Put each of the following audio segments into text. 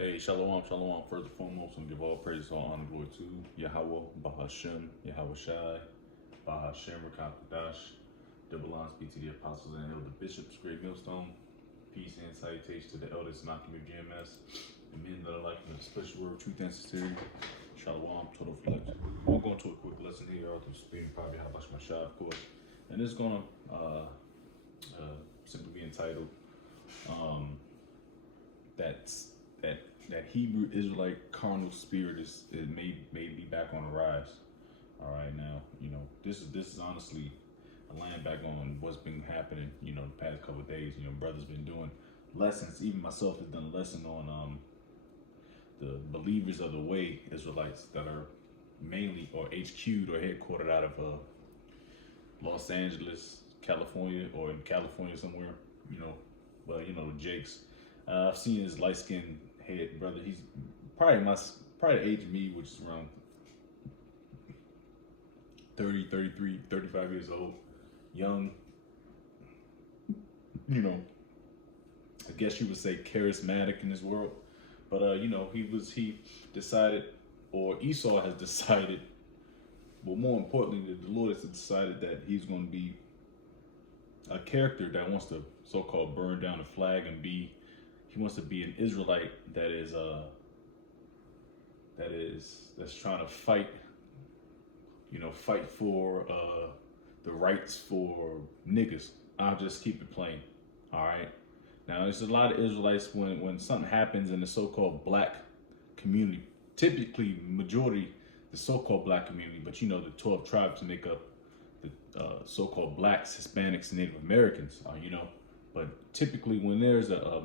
Hey, shalom, shalom. First and foremost, and give all praise, all honor, glory to Yahweh, Bahashem, Yahweh Shai, Bahashem, Rakatadash, double honors be to the apostles and elder bishops, great millstone, peace and salutation to the elders, Malcolm of GMS, the men that are like the special word, truth and sincerity, shalom, total reflection. We'll go into a quick lesson here, author of Spirit, probably Habash Mashah, of course, and it's going to simply be entitled, that's that Hebrew Israelite carnal spirit is may be back on the rise. All right, now this is honestly a land back on what's been happening. The past couple of days. Brothers been doing lessons. Even myself has done a lesson on the believers of the way Israelites that are mainly or HQ'd or headquartered out of Los Angeles, California, or in California somewhere. The Jakes. I've seen his light skinned head brother. He's probably the age of me, which is around 30, 33, 35 years old. Young, I guess you would say charismatic in this world. But he decided, or Esau has decided, well, more importantly, the Lord has decided that he's going to be a character that wants to so-called burn down the flag and he wants to be an Israelite that's trying to fight for the rights for niggas. I'll just keep it plain. All right. Now there's a lot of Israelites when something happens in the so-called black community, typically majority the so-called black community, but the 12 tribes make up the so-called blacks, Hispanics, and Native Americans. But typically when there's a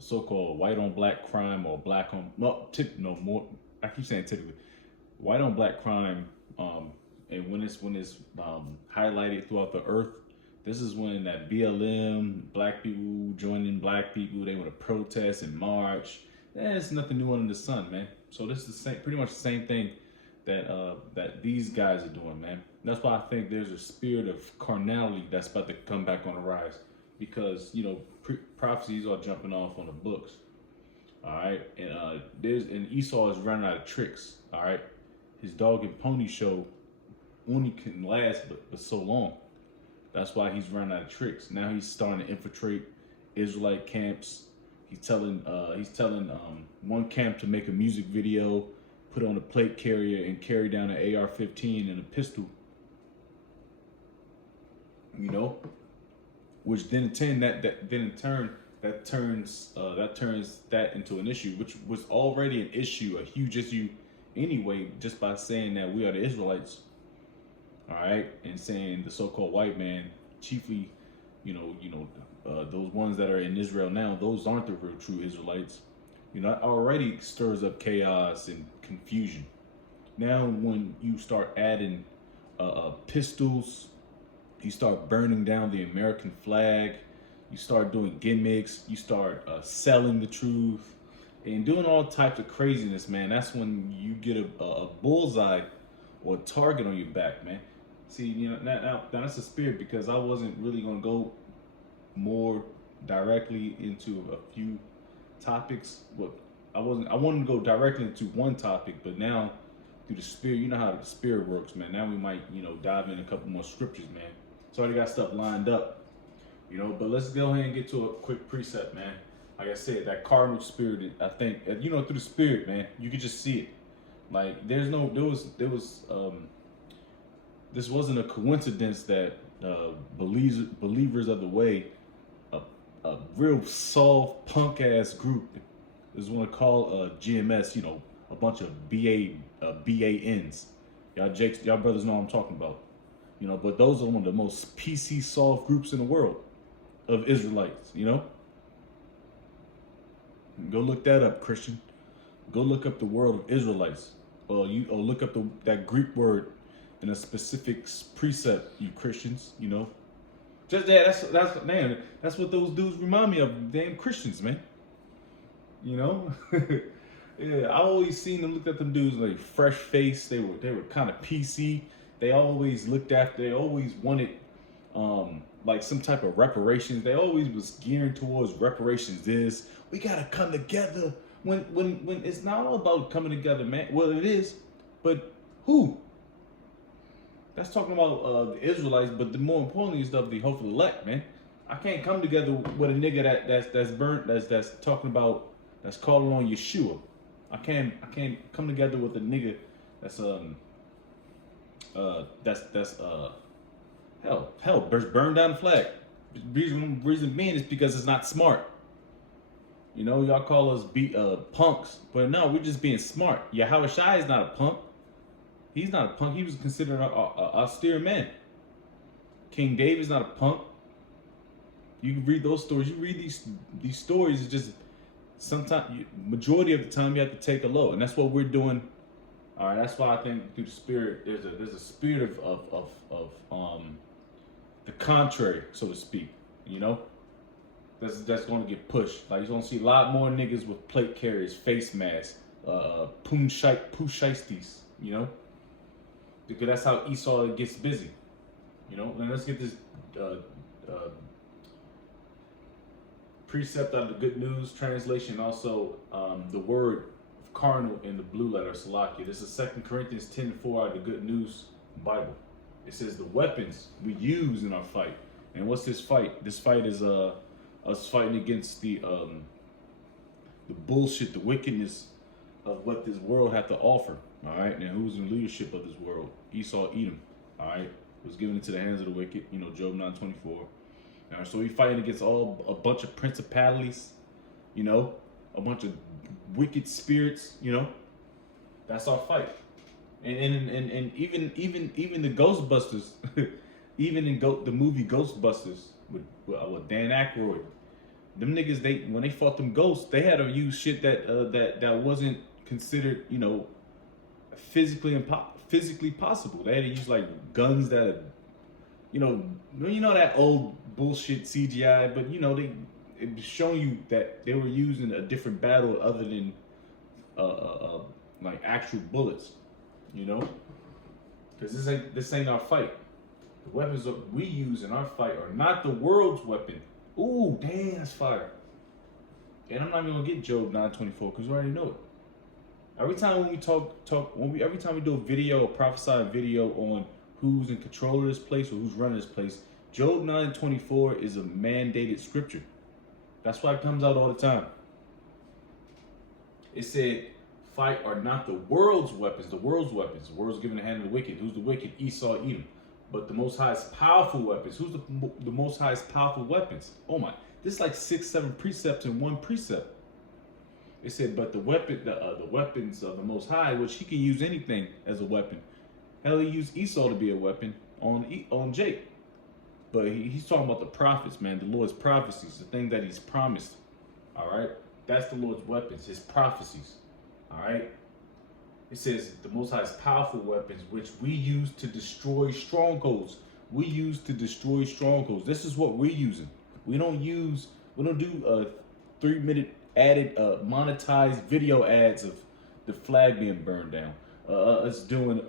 so-called white on black crime or black on I keep saying typically white on black crime, and when it's highlighted throughout the earth, this is when that BLM, black people joining black people, they want to protest and march. There's nothing new under the sun, man. So this is pretty much the same thing that these guys are doing, man. That's why I think there's a spirit of carnality that's about to come back on the rise, because prophecies are jumping off on the books. All right, and Esau is running out of tricks. All right, his dog and pony show only can last but so long. That's why he's running out of tricks. Now he's starting to infiltrate Israelite camps. He's telling one camp to make a music video, put on a plate carrier, and carry down an AR-15 and a pistol. Which then turns that into an issue, which was already an issue, a huge issue anyway, just by saying that we are the Israelites. All right, and saying the so-called white man, chiefly, those ones that are in Israel now, those aren't the real true Israelites. That already stirs up chaos and confusion. Now, when you start adding pistols, you start burning down the American flag, you start doing gimmicks, you start selling the truth, and doing all types of craziness, man. That's when you get a bullseye or a target on your back, man. See, now that's a spirit, because I wasn't really gonna go more directly into a few topics. I wanted to go directly into one topic, but now through the spirit, you know how the spirit works, man. Now we might, dive in a couple more scriptures, man. So I already got stuff lined up, but let's go ahead and get to a quick precept, man. Like I said, that cardinal spirit, I think, through the spirit, man, you could just see it. Like this wasn't a coincidence that believers of the way, a real soft punk ass group is want to call GMS, a bunch of BANs. Y'all brothers know what I'm talking about. But those are one of the most PC soft groups in the world of Israelites, Go look that up, Christian. Go look up the world of Israelites. Or look up that Greek word in a specific precept, you Christians, Just that's man, that's what those dudes remind me of, damn Christians, man. Yeah, I always seen them, looked at them dudes like fresh face. They were kind of PC. They always wanted like some type of reparations. They always was gearing towards reparations. We gotta come together when it's not all about coming together, man. Well, it is, but who? That's talking about the Israelites, but the more importantly is of the hopeful elect, man. I can't come together with a nigga that's burnt, that's talking about, that's calling on Yeshua. I can't come together with a nigga that's burn down the flag. Reason being is because it's not smart. You know, y'all call us punks, but no, we're just being smart. Yahweh Shai is not a punk. He's not a punk. He was considered an austere man. King David's not a punk. You can read those stories. You read these stories. It's just sometimes, majority of the time, you have to take a load, and that's what we're doing. All right, that's why I think through the spirit, there's a spirit of the contrary, so to speak. You know, that's going to get pushed. Like, you're going to see a lot more niggas with plate carriers, face masks, pushisties, you know, because that's how Esau gets busy. You know, and let's get this precept out of the Good News translation. Also, the word carnal in the blue letter, Salakia. This is 2 Corinthians 10:4 out of the Good News Bible. It says the weapons we use in our fight. And what's this fight? This fight is us fighting against the bullshit, the wickedness of what this world had to offer. All right, now who's in leadership of this world? Esau, Edom. All right, was given into the hands of the wicked. You know, Job 9:24. All right, so we fighting against a bunch of principalities. You know, a bunch of wicked spirits. You know, that's our fight. And even the Ghostbusters, even in the movie Ghostbusters with Dan Aykroyd, them niggas, when they fought them ghosts, they had to use shit that wasn't considered, you know, physically possible. They had to use like guns that, you know that old bullshit CGI, but you know it was showing you that they were using a different battle other than like actual bullets. You know, because this ain't our fight. The weapons that we use in our fight are not the world's weapon. Ooh, damn, that's fire. And I'm not even gonna get Job 9:24 because we already know it. Every time when we every time we do a video, a prophesied video on who's in control of this place or who's running this place, Job 9:24 is a mandated scripture. That's why it comes out all the time. It said, fight are not the world's weapons, the world's weapons. The world's given the hand of the wicked. Who's the wicked? Esau, Edom. But the Most High's powerful weapons. Who's the Most High's powerful weapons? Oh my, this is like 6-7 precepts in one precept. It said, but the weapons of the Most High, which he can use anything as a weapon. Hell, he used Esau to be a weapon on Jake. But he's talking about the prophets, man, the Lord's prophecies, the thing that he's promised. All right, that's the Lord's weapons, his prophecies. All right. It says the Most High's powerful weapons, which we use to destroy strongholds. We use to destroy strongholds. This is what we're using. We don't do 3-minute added monetized video ads of the flag being burned down. Us doing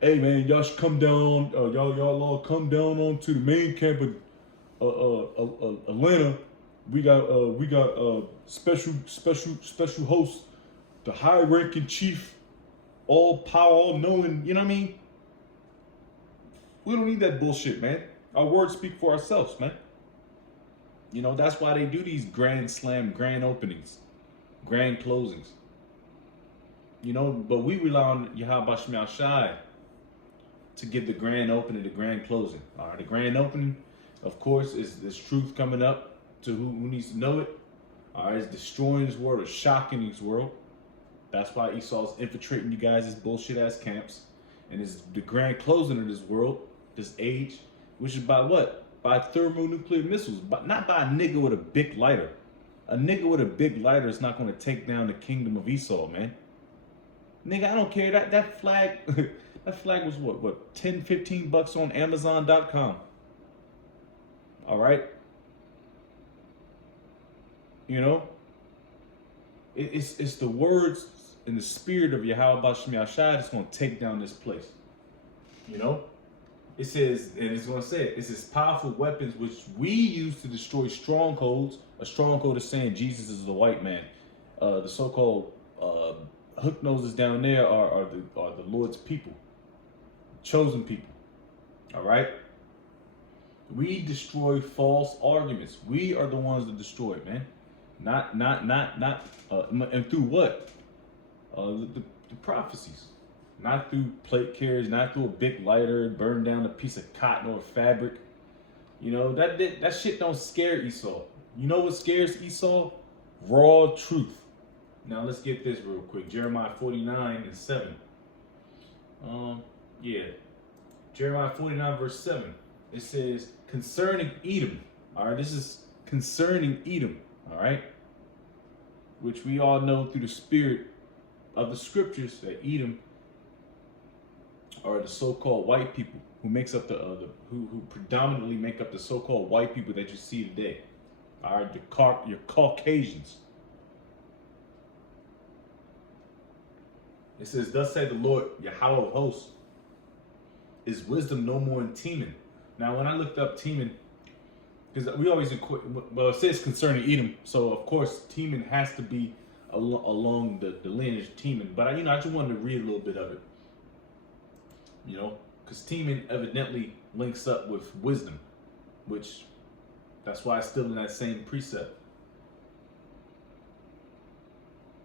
hey man, y'all should come down. Y'all all come down onto the main camp of Atlanta. We got special hosts. The high-ranking chief, all power, all knowing, you know what I mean? We don't need that bullshit, man. Our words speak for ourselves, man. You know, that's why they do these grand slam, grand openings, grand closings. You know, but we rely on Yahweh Shemel Shai to give the grand opening, the grand closing. All right, the grand opening, of course, is this truth coming up to who needs to know it. All right, it's destroying this world, it's shocking this world. That's why Esau's infiltrating you guys' bullshit ass camps. And it's the grand closing of this world, this age, which is by what? By thermonuclear missiles, but not by a nigga with a big lighter. A nigga with a big lighter is not going to take down the kingdom of Esau, man. Nigga, I don't care. That flag, that flag was what, 10, 15 bucks on Amazon.com. All right? You know? It's the words and the spirit of Yahweh Bashem Yashai that's going to take down this place. You know? It says, and it's going to say it says powerful weapons which we use to destroy strongholds. A stronghold is saying Jesus is the white man. the so-called hook noses down there are the Lord's people, chosen people. All right. We destroy false arguments. We are the ones that destroy it, man. Not. And through what? The prophecies. Not through plate carriers. Not through a big lighter. Burn down a piece of cotton or fabric. You know that shit don't scare Esau. You know what scares Esau? Raw truth. Now let's get this real quick. Jeremiah 49:7. Yeah. Jeremiah 49 verse 7. It says concerning Edom. All right, this is concerning Edom. All right, which we all know through the spirit of the scriptures that Edom are the so-called white people who makes up who predominantly make up the so-called white people that you see today. All right, your Caucasians. It says, "Thus said the Lord, Yahweh of hosts, is wisdom no more in Teman." Now, when I looked up Teman, because we always well, it says concerning Edom, so of course Teman has to be along the lineage of Teman. But I just wanted to read a little bit of it, because Teman evidently links up with wisdom, which that's why it's still in that same precept.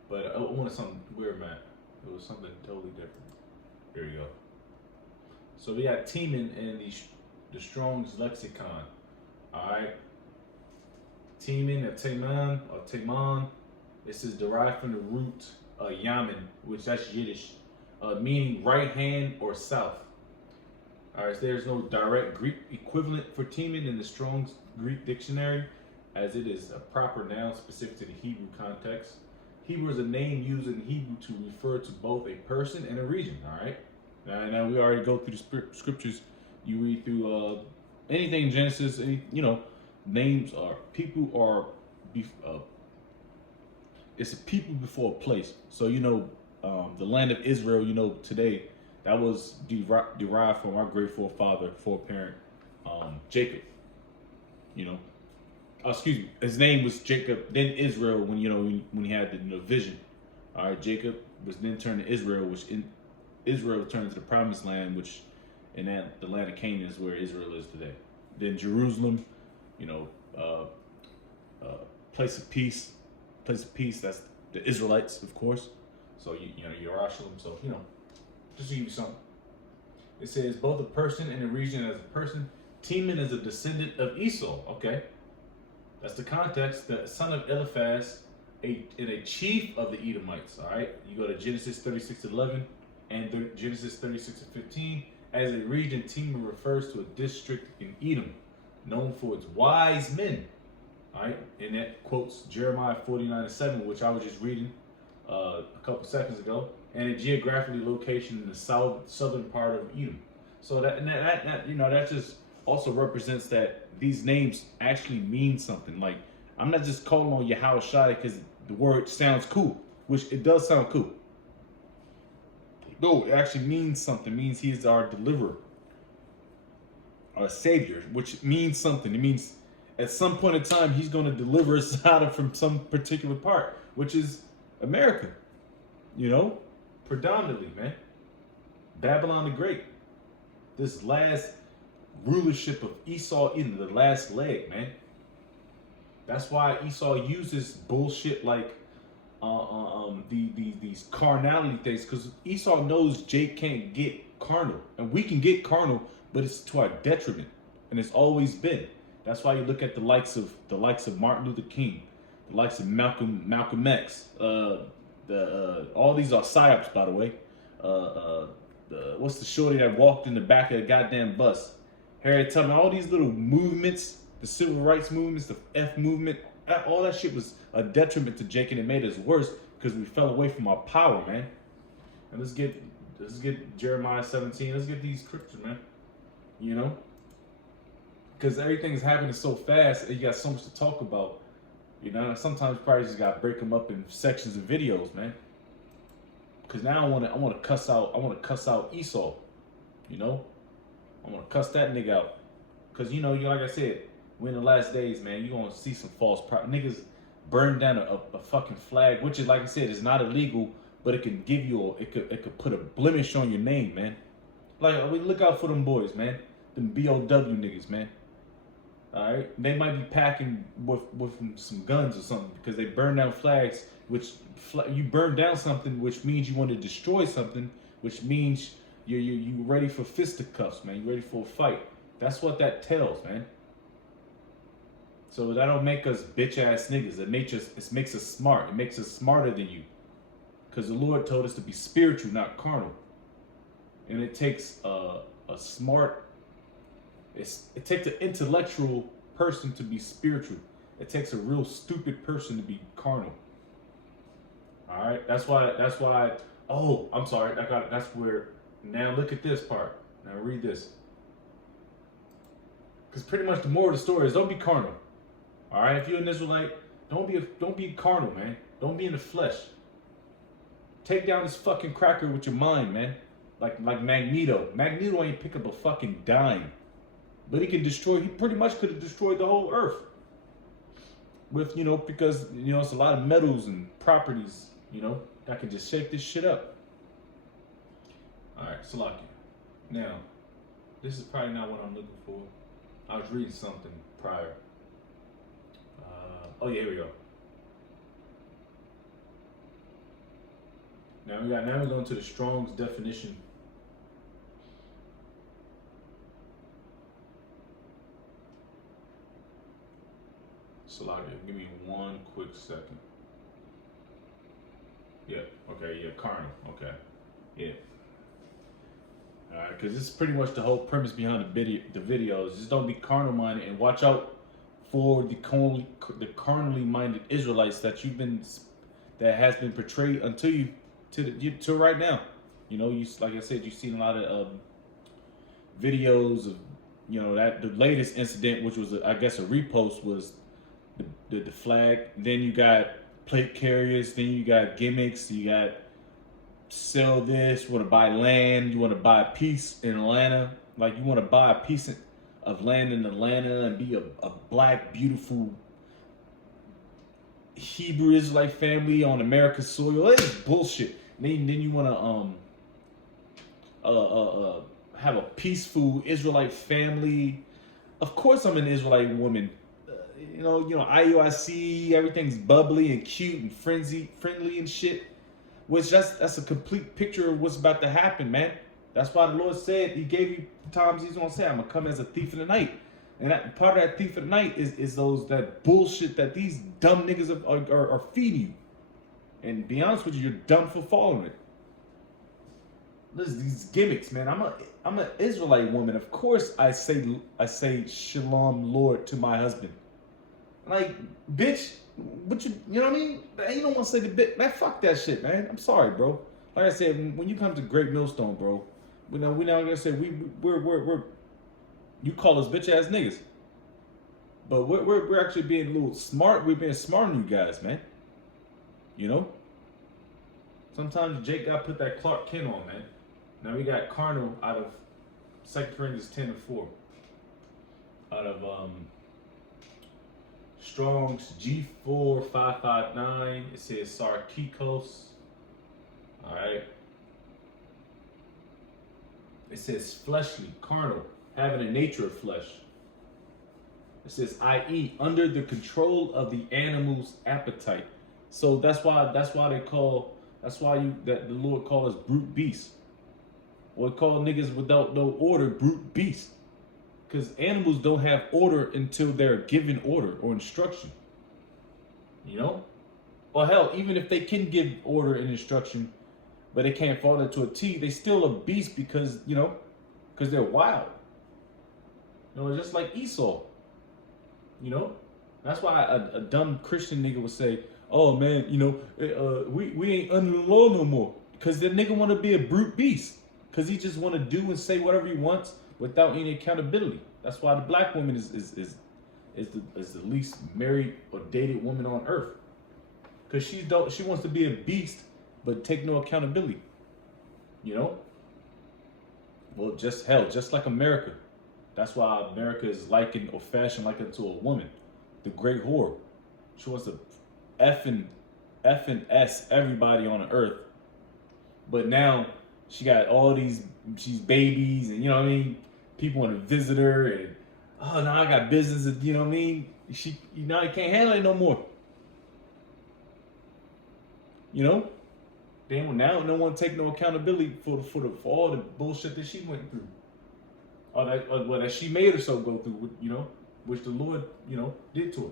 But I wanted something weird, man. It was something totally different. Here you go. So we got Teman in the Strong's Lexicon. All right. Teman or Taman. This is derived from the root Yaman, which that's Yiddish, meaning right hand or south. All right. So there's no direct Greek equivalent for Teman in the Strong's Greek dictionary, as it is a proper noun specific to the Hebrew context. Hebrew is a name used in Hebrew to refer to both a person and a region. All right. Now we already go through the scriptures. You read through anything in Genesis. Names are people are. It's a people before a place. So the land of Israel. Today that was derived from our great foreparent Jacob. Excuse me. His name was Jacob, then Israel. When he had the vision. All right, Jacob was then turned to Israel, which Israel turned to the promised land, which in the land of Canaan is where Israel is today. Then Jerusalem, place of peace. Place of peace, that's the Israelites, of course. So Yerushalayim. So just to give you something. It says both a person and a region as a person. Teman is a descendant of Esau. Okay, that's the context. The son of Eliphaz, and a chief of the Edomites. All right, you go to Genesis 36:11 and Genesis 36:15. As a region, Teman refers to a district in Edom, known for its wise men. All right, and that quotes Jeremiah 49:7, which I was just reading a couple seconds ago, and a geographically location in the southern part of Edom. So that just also represents that these names actually mean something. Like, I'm not just calling on Yahweh Shai because the word sounds cool, which it does sound cool. No, it actually means something. It means he is our deliverer, our savior, which means something. It means at some point in time, he's going to deliver us from some particular part, which is America. Predominantly, man. Babylon the Great. This last rulership of Esau in the last leg, man. That's why Esau uses bullshit like these carnality things, because Esau knows Jake can't get carnal, and we can get carnal, but it's to our detriment, and it's always been. That's why you look at the likes of Martin Luther King, the likes of Malcolm X, all these are psyops, by the way. What's the shorty that walked in the back of the goddamn bus? Harriet Tubman. All these little movements, the civil rights movements, the F movement, all that shit was a detriment to Jake, and it made us worse because we fell away from our power, man. And let's get Jeremiah 17. Let's get these scriptures, man. Because everything's happening so fast, and you got so much to talk about. Sometimes you probably just gotta break them up in sections of videos, man. Because now I want to cuss out Esau. I want to cuss that nigga out. Because like I said, we're in the last days, man. You're gonna see some false niggas. burn down a fucking flag, which is, like I said, is not illegal, but it can give you it could put a blemish on your name, man. Like, we look out for them boys, man. Them BOW niggas, man. All right, they might be packing with some guns or something because they burn down flags. Which you burn down something, which means you want to destroy something, which means you ready for fisticuffs, man. You ready for a fight. That's what that tells, man. So that don't make us bitch ass niggas. It makes us smart. It makes us smarter than you, because the Lord told us to be spiritual, not carnal. And it takes a smart. It takes an intellectual person to be spiritual. It takes a real stupid person to be carnal. All right, that's why. Oh, I'm sorry. That's where. Now look at this part. Now read this. Because pretty much the moral of the story is don't be carnal. All right, if you're an Israelite, don't be carnal, man. Don't be in the flesh. Take down this fucking cracker with your mind, man. Like Magneto. Magneto ain't pick up a fucking dime, but he can destroy. He pretty much could have destroyed the whole earth. With because it's a lot of metals and properties. That can just shake this shit up. Alright, Salakia. Now, this is probably not what I'm looking for. I was reading something prior. Oh yeah, here we go. Now we're going to the Strong's definition. Salakia, give me one quick second. Yeah, okay, yeah, Carnal, okay, yeah. Alright, because this is pretty much the whole premise behind the videos. Just don't be carnal minded and watch out for the carnally minded Israelites that has been portrayed unto you to right now. You like I said, you've seen a lot of videos of that the latest incident, which was I guess a repost, was the flag. Then you got plate carriers, then you got gimmicks, you got sell this, you want to buy land, you want to buy a piece in Atlanta, like you want to buy a piece of land in Atlanta and be a black, beautiful Hebrew Israelite family on America's soil. That is bullshit. Then you want to have a peaceful Israelite family. Of course I'm an Israelite woman. IUIC, everything's bubbly and cute and friendly and shit. Which that's a complete picture of what's about to happen, man. That's why the Lord said He gave you times He's gonna say, I'm gonna come as a thief in the night. And part of that thief in the night is that bullshit that these dumb niggas are feeding you. And to be honest with you, you're dumb for following it. Listen, these gimmicks, man. I'm an Israelite woman. Of course I say Shalom Lord to my husband. Like, bitch, but you know what I mean? You don't want to say the bit, man. Fuck that shit, man. I'm sorry, bro. Like I said, when you come to Great Millstone, bro, we're not gonna say we're you call us bitch ass niggas, but we're actually being a little smart. We're being smart on you guys, man. Sometimes Jake got to put that Clark Kent on, man. Now we got Carnal out of 2 Corinthians 10:4. Out of Strong's G4559, it says Sarkikos. Alright. It says fleshly, carnal, having a nature of flesh. It says, i.e., under the control of the animal's appetite. So that's why the Lord called us brute beasts. Or call niggas without no order brute beasts. Because animals don't have order until they're given order or instruction. Or hell, even if they can give order and instruction, but they can't follow it to a T, they still a beast because they're wild. Just like Esau. That's why a dumb Christian nigga would say, oh man, we ain't under the law no more. Because the nigga want to be a brute beast. Because he just want to do and say whatever he wants without any accountability. That's why the black woman is the least married or dated woman on earth. Because she wants to be a beast but take no accountability. Well, just like America. That's why America is likened or fashioned like unto a woman, the great whore. She wants to effing S everybody on the earth. But now she got all these babies, and you know what I mean. People want to visit her, and oh, now I got business, and you know what I mean. She, you know, I can't handle it no more. You know, damn. Now no one take no accountability for all the bullshit that she went through, or that she made herself go through. You know, which the Lord, you know, did to her.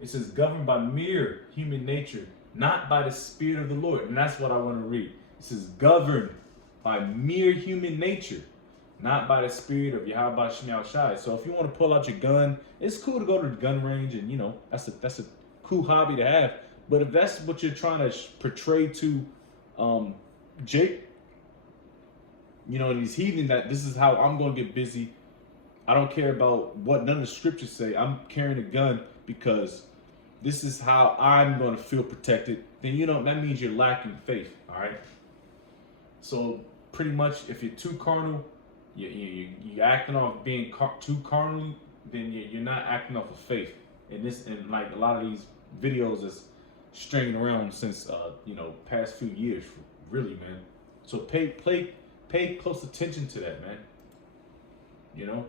It says governed by mere human nature, not by the Spirit of the Lord, and that's what I want to read. It says governed by mere human nature, not by the Spirit of Yahweh Shemel Shai. So if you want to pull out your gun, it's cool to go to the gun range, and you know that's a cool hobby to have. But if that's what you're trying to portray to Jake, you know, these heathen, that this is how I'm going to get busy. I don't care about what none of the scriptures say. I'm carrying a gun because this is how I'm going to feel protected. Then, you know, that means you're lacking faith, all right? So pretty much if you're too carnal, you're acting off being too carnal, then you're not acting off of faith. And like a lot of these videos is stringing around since you know, past few years, really, man. So pay close attention to that, man. You know,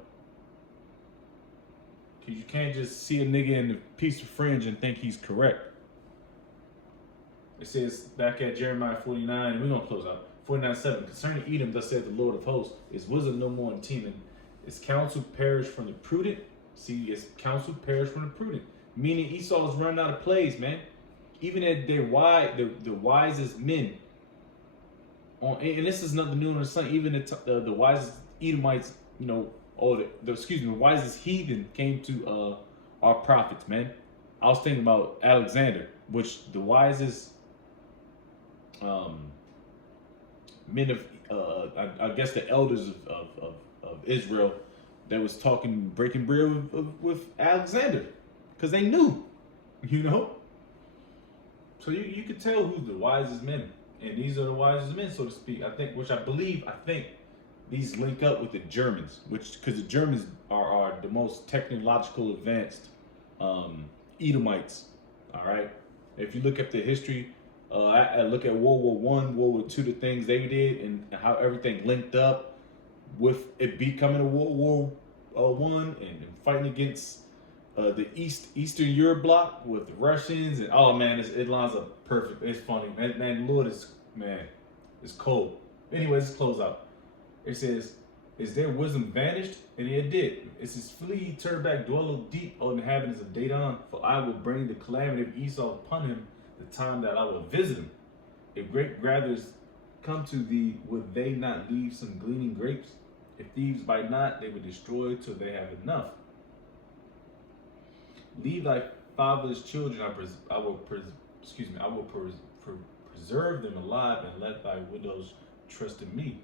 because you can't just see a nigga in a piece of fringe and think he's correct. It says back at Jeremiah 49, and we're gonna close out 49:7. Concerning Edom, thus saith the Lord of hosts, is wisdom no more in Teman? Is counsel perished from the prudent? See, is counsel perished from the prudent? Meaning Esau is running out of plays, man. Even at their the wisest men, and this is nothing new under the sun. Even the wisest Edomites, you know, or the wisest heathen came to our prophets, man. I was thinking about Alexander, which the wisest men of I guess the elders of Israel that was breaking bread with Alexander, because they knew, you know. So you could tell who's the wisest men, and these are the wisest men, so to speak. I think these link up with the Germans, because the Germans are the most technological advanced Edomites. All right, if you look at the history, I look at World War I, World War II, the things they did, and how everything linked up with it becoming a World War I and fighting against the Eastern Europe bloc with the Russians, and oh man, it lines up perfect. It's funny, man. Lord is, man, it's cold. Anyways, let's close out. It says, "Is their wisdom vanished?" And it did. It says, "Flee, turn back, dwell deep, O inhabitants of Dedan, for I will bring the calamity of Esau upon him, the time that I will visit him. If great gathers come to thee, would they not leave some gleaning grapes? If thieves bite not, they will destroy till they have enough. Leave thy father's children, I will preserve them alive, and let thy widows trust in me."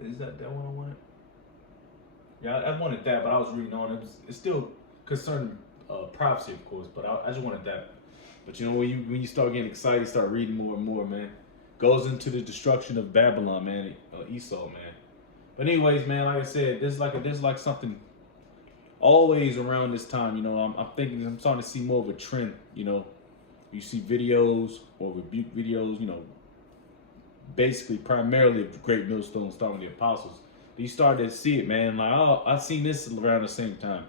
Is that one I wanted? Yeah, I wanted that, but I was reading on it. It's still concerning prophecy, of course, but I just wanted that. But you know, when you start getting excited, start reading more and more, man. Goes into the destruction of Babylon, man. Esau, man. But anyways, man, like I said, there's like something always around this time, you know. I'm starting to see more of a trend, you know. You see videos or rebuke videos, you know, basically primarily of the great millstone starting with the apostles. But you start to see it, man. Like, oh, I've seen this around the same time.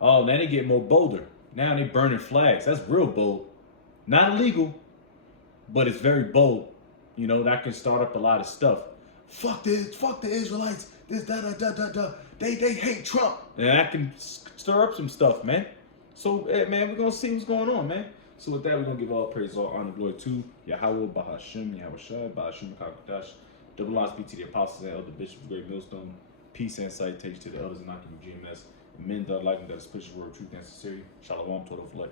Oh, now they get more bolder. Now they burning flags. That's real bold. Not illegal, but it's very bold. You know, that can start up a lot of stuff. Fuck this, fuck the Israelites. This, they hate Trump. And that can stir up some stuff, man. So, man, we're gonna see what's going on, man. So with that, we're gonna give all praise, all honor, glory to Yahweh, Bahashim, Yahweh Shai, Bahashim, Kakadash, double honors be to the apostles and elder bishops of Great Millstone. Peace and salutation to the elders and Akim GMS. And men that are like that is pushing word of truth and sincerity. Shalom, total flight.